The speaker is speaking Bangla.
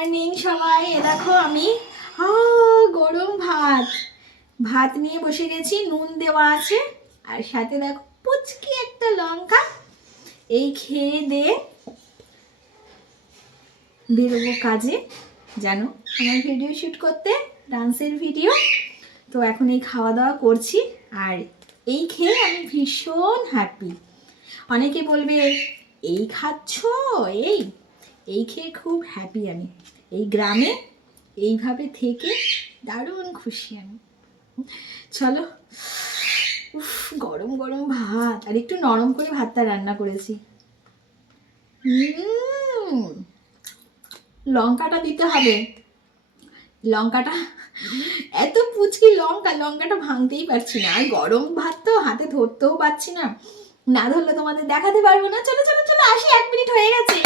মর্নিং সবাই। দেখো আমি গরম ভাত নিয়ে বসে গেছি, নুন দেওয়া আছে, আর সাথে দেখো পুচকি একটা লঙ্কা। এই খেয়ে দিয়ে বেরোবো কাজে, জানো আমার ভিডিও শ্যুট করতে, ডান্সের ভিডিও। তো এখন এই খাওয়া দাওয়া করছি, আর এই খেয়ে আমি ভীষণ হ্যাপি। অনেকে বলবে এই খাচ্ছ, এই খেয়ে খুব হ্যাপি আমি। এই গ্রামে এইভাবে থেকে দারুণ খুশি আমি। চলো, উফ গরম গরম ভাত, আর একটু নরম করে ভাতটা রান্না করেছি। লঙ্কাটা দিতে হবে, লঙ্কাটা এত পুচকি লঙ্কাটা ভাঙতেই পারছি না, আর গরম ভাত তো হাতে ধরতেও পারছি না, না ধরলে তোমাদের দেখাতে পারবো না। চলো চলো চলো আসি, 1 মিনিট হয়ে গেছে।